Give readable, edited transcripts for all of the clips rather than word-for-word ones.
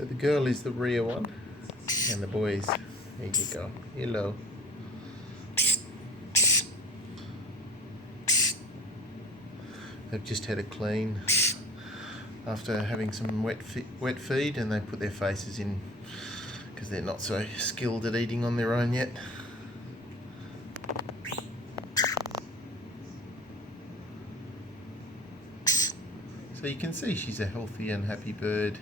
So the girl is the rear one, and the boys, there you go, hello. They've just had a clean after having some wet feed, and they put their faces in because they're not so skilled at eating on their own yet. So you can see she's a healthy and happy bird.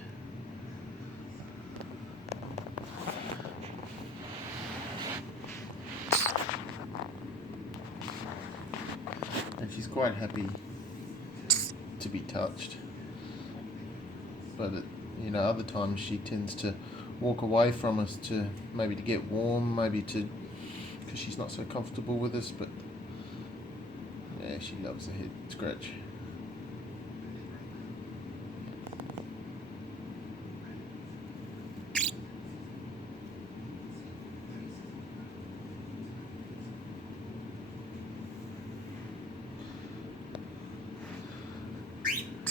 And she's quite happy to be touched. But other times she tends to walk away from us to maybe to get warm, maybe to because she's not so comfortable with us. But yeah, she loves a head scratch.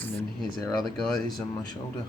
And then here's our other guy, he's on my shoulder.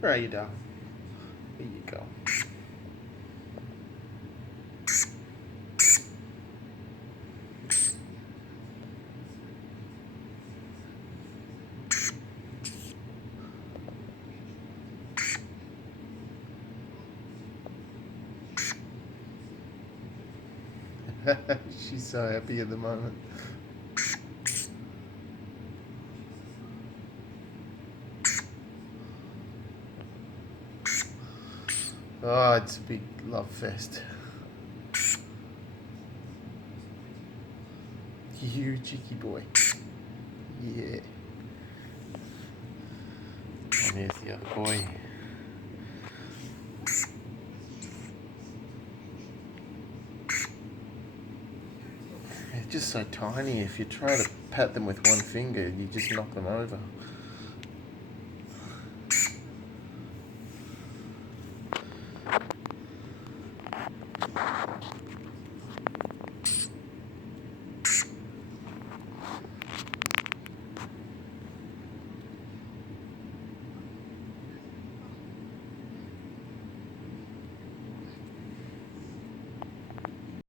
Where are you, darling? Here you go. She's so happy at the moment. Oh, it's a big love fest. You cheeky boy. Yeah. And there's the other boy. They're just so tiny. If you try to pat them with one finger, you just knock them over.